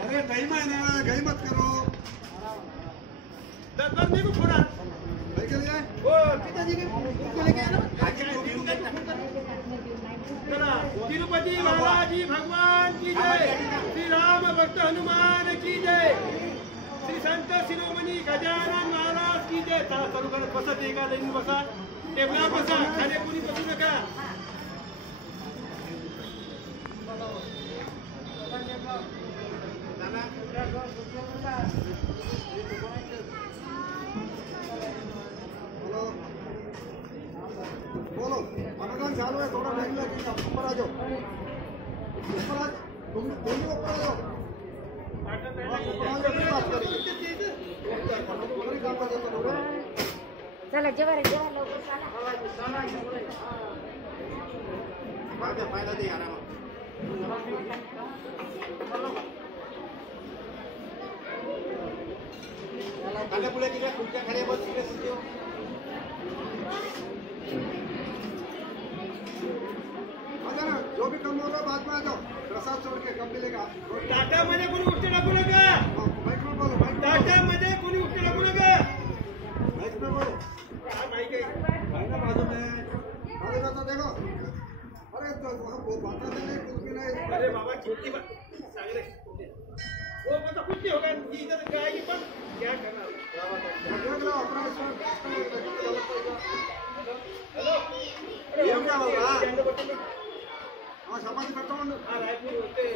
अरे टाइम है ना, गई मत करो। तिरुपति बालाजी भगवान की जय, श्री राम भक्त हनुमान की जय, श्री संत शिरोमणी गजानन महाराज की जय। चला चालू करा, बसा एका लाईन बसा, टेबला बसा, खाली कोणी बसू नका। बोलो, अनुदान चालू है, थोड़ा टाइम लगेगा। ऊपर आ जाओ, ऊपर आ, तुम दोनों ऊपर आ जाओ। चला जेवायला लवकर फायदा दे यार। खाल्या पुढे तिकडे खुर्च्या खाली बस, तिकडे खुर्ची। जो भी कम होगा बाद में आ जाओ, प्रसाद छोड़ के कब मिलेगा। टाटा मध्ये कोणी उठते टाकू नका, माइक में बोलो, माइक टाटा मध्ये कोणी उठते टाकू नका। माइक में बोलो। माइक है भाई ना बाजू में आगे तो देखो। अरे तो वो बात नहीं, कुछ भी नहीं। अरे बाबा कितनी बात सांगले, वो मतलब कुछ नहीं होगा। इधर गाय पर क्या करना, देख लो अपना हेलो ये क्या होगा। हाँ समाज करता हूँ। हाँ रायपुर होते ये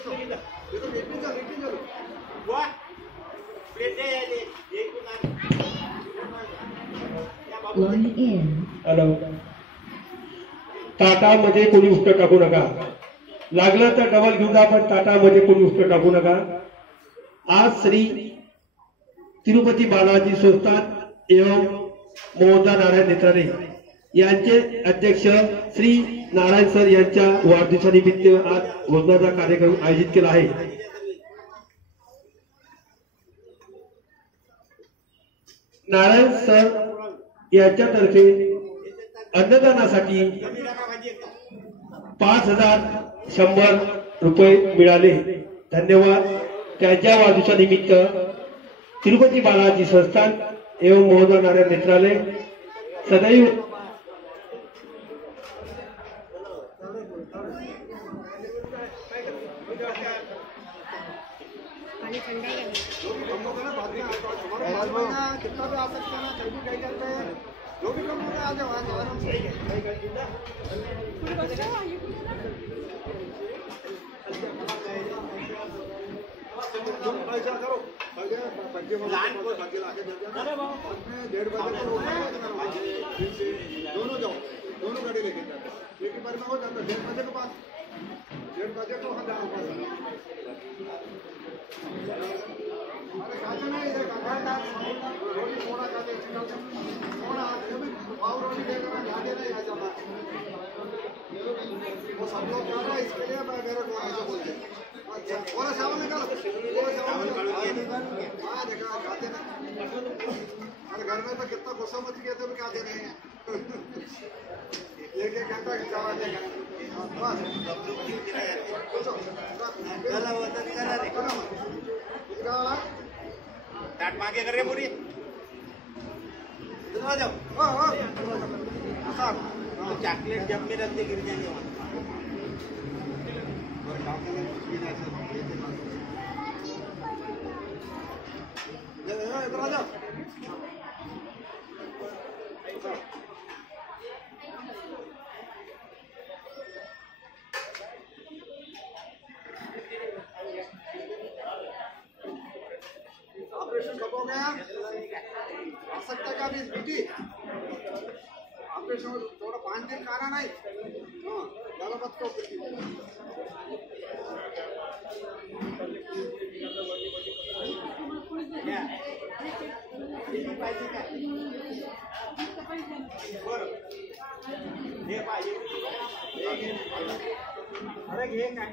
तो लेकिन चलो वाह प्लेटे याले एक हॅलो, टाटामध्ये कोणी उष्ट टाकू नका, लागलं तर डबल घेऊन जा, पण टाटामध्ये कोणी उष्ट टाकू नका। आज श्री तिरुपती बालाजी संस्थान एवं मोहनदास नारायण नेत्रारे यांचे अध्यक्ष श्री नारायण सर यांच्या वाढदिवसानिमित्त आज भोजनाचा कार्यक्रम आयोजित केला आहे। नारायण सर यांच्यातर्फे अन्नदानासाठी 5100 रुपये मिळाले। धन्यवाद। त्यांच्या वाढदिवसानिमित्त तिरुपती बालाजी संस्थान एवं मोहनदास नारायण नेत्रालय सदैव कितना भी आ सकते हैं ना, कहीं भी कहीं करते हैं। जो भी कम होगा आ जाओ, आराम से। तुम ऐसा करो, दोनों जाओ, दोनों गाड़ी लेके जाते, एक ही बार में हो जाता। 1:30 बजे के बाद, 1:30 बजे को वहाँ जाना पड़ता। अरे खाते नहीं, इधर रोटी थोड़ा खाते, चिकन थोड़ा, और रोटी देकर आगे नहीं आ जाता। सब लोग कर रहा है, इसके लिए मैं मेरे को ऐसा बोलते हैं। बोला चावल निकालो, बोला चावल निकालो। हाँ देखा खाते ना। अरे घर में तो कितना गुस्सा मच गया तो भी खाते नहीं हैं। एक घंटा चावल देगा। बस चला वो तो करा रे निकाला टाट मांगे कर रे पूरी इधर आ जाओ साहब चॉकलेट जब में रख दे गिर जाएंगे वहां और डॉक्टर ने कुछ भी नहीं ऐसा देते ना इधर आ जाओ ऑपरेशन कब हो गया? आ सकता का भी बेटी ऑपरेशन थोड़ा 5 दिन खाना नहीं हाँ ज्यादा मत करो बेटी अरे ये काय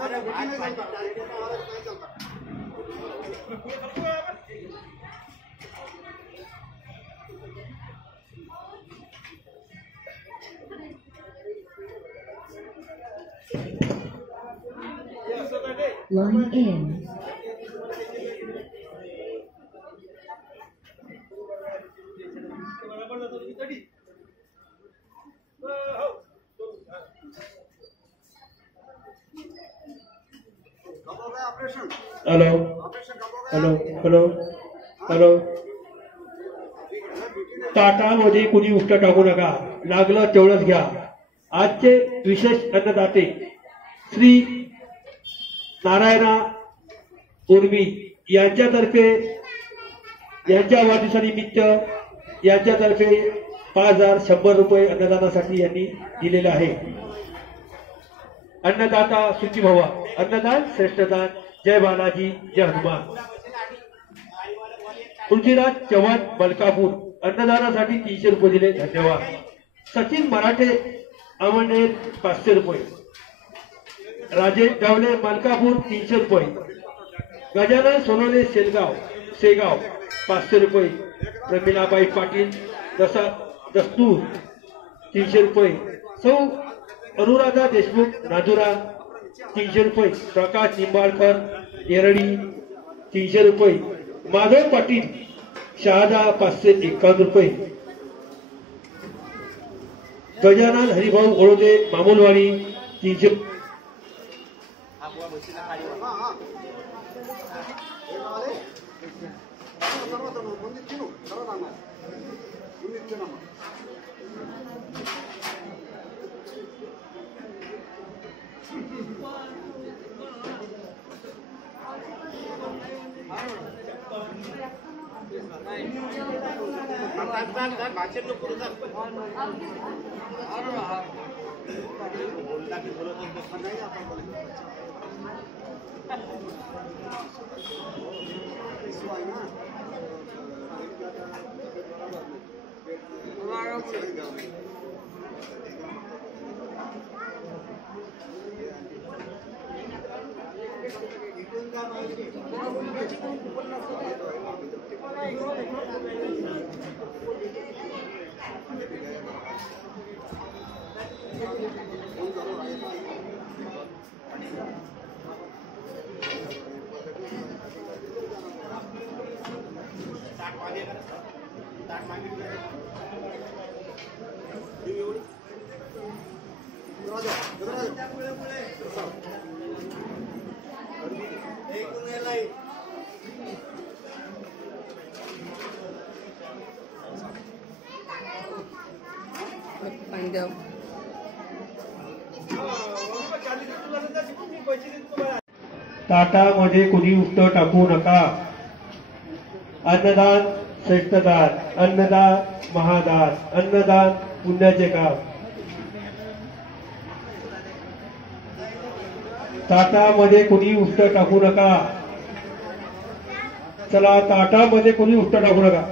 अरे बेटी नहीं चलता नहीं चलता Line in. Operation hello operation कब हो गया? हॅलो हॅलो हॅलो ताटामध्ये कुणी उष्ट टाकू नका लागलं तेवढंच घ्या आजचे विशेष अन्नदाते श्री नारायणा उर्मी यांच्यातर्फे यांच्या वाढदिवसानिमित्त यांच्यातर्फे 5,100 रुपये अन्नदानासाठी यांनी दिलेले आहे अन्नदाता सुखी भवा अन्नदान श्रेष्ठदान जय बालाजी जय हनुमान पृथ्वीराज चव्हाण मलकापूर अन्नदानासाठी 300 रुपये दिले धन्यवाद सचिन मराठे अमनेर 500 रुपये राजेश डावले मलकापूर 300 रुपये गजानन सोनवणे सेगाव 500 रुपये प्रमिलाबाई पाटील दस्तूर 300 रुपये सौ अनुराधा देशमुख नाजुरा 300 रुपये प्रकाश निंबाळकर येरडी 300 रुपये माधव पाटील शहादा 551 रुपये गजानन हरिभाऊ ओळोदे मामुलवाडी 300 ताटामध्ये कुणी उष्ट टाकू नका अन्नदान श्रेष्ठदान अन्नदान महादान अन्नदान पुण्याचे काम ताटामध्ये कुणी उष्ट टाकू नका चला ताटामध्ये कुणी उष्ट टाकू नका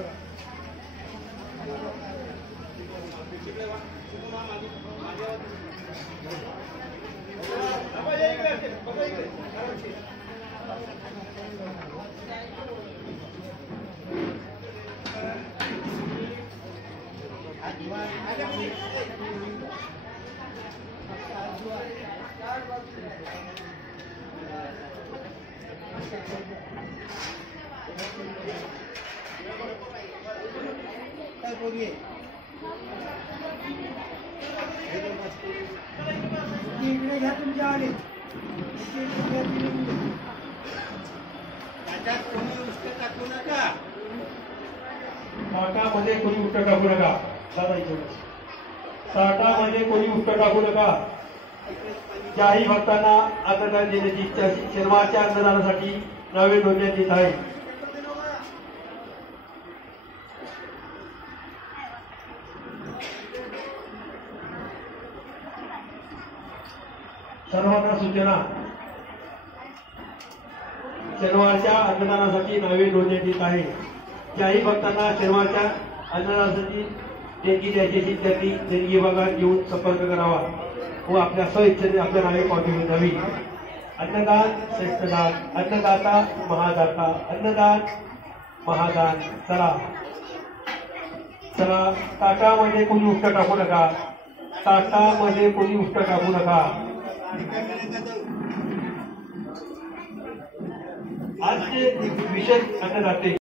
इकडे घ्या तुमच्या आले ताटामध्ये कोणी उष्ट टाकू नका. ताटामध्ये कोणी उष्ट टाकू नका. ज्याही भक्तांना अन्नदान देण्याची इच्छा शनिवारच्या अन्नदानासाठी नावे नोंदण्यात येत आहे. सर्वांना सूचना, शनिवारच्या अन्नदानासाठी नावे नोंदण्यात येत आहे. ज्याही भक्तांना शनिवारच्या अन्नदानासाठी देणगी द्यायची असेल त्यांनी देणगी विभागात येऊन संपर्क करावा व आपल्या स्वइच्छेने आपल्या नावे पाठवून द्यावी. अन्नदान श्रेष्ठ दान, अन्नदाता महादाता, अन्नदान महादान. चला चला, ताटामध्ये कोणी उष्ट टाकू नका. ताटामध्ये कोणी उष्ट टाकू नका. आज विशेष अन्नदाते